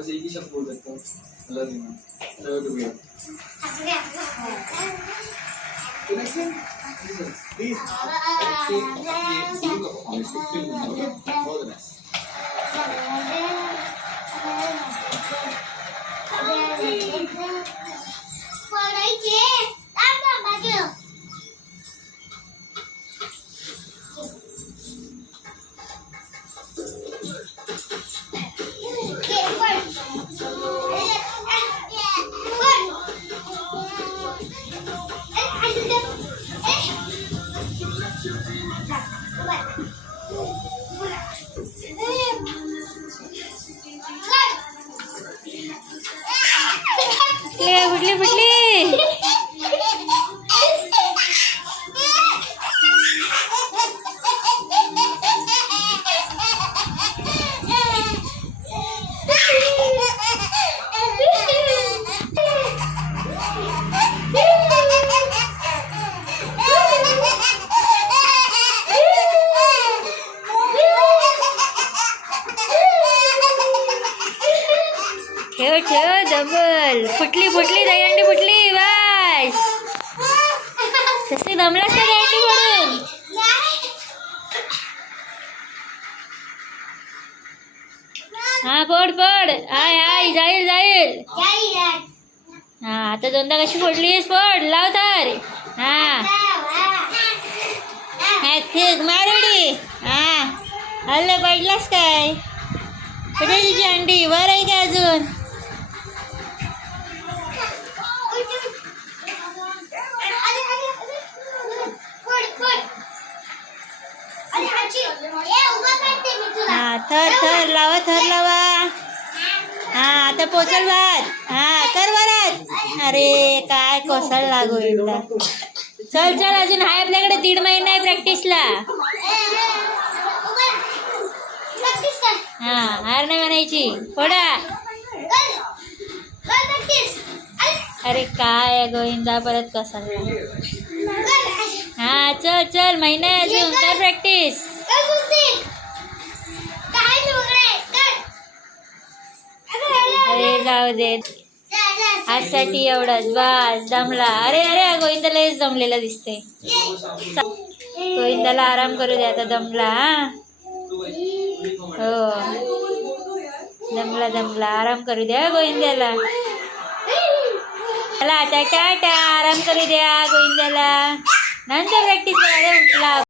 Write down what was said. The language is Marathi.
Burası iki şat vuracaktım. Lazım. Evet duruyor. Connection? Please. You. फुटली फुटली फुटली ठेव ठेव डबल फुटली फुटली दहीहंडी फुटली बस. तसे दमलास का दहीहंडी म्हणून? हा पड पड आय आय जाईल जाईल. हा आता दोनदा कशी फोडलीस? पड लाव तर. हा. हा ठीक हा. हल्ले पडलास काय? कुठे तुझी अंडी? वर आहे का अजून? थर थर लावा थर लावा. हा आता पोचल भात. हा कर बरात अरे काय कोसळ लागू एकदा चल चल अजून आहे आपल्याकडे दीड महिना आहे प्रॅक्टिसला हा हार नाही म्हणायची. फोडा. अरे काय आहे गोविंदा परत कोसळला. हा चल चल महिना आहे अजून. कर प्रॅक्टिस राहू देत आजसाठी एवढंच. बस दमला. अरे अरे गोविंदाला हेच दमलेला दिसते गोविंदाला आराम करू दे आता दमला हो. दमला दमला. आराम करू द्या गोविंद्याला. चला आता टाटा. आराम करू द्या गोविंद्याला. नंतर प्रॅक्टिस करायला उठला.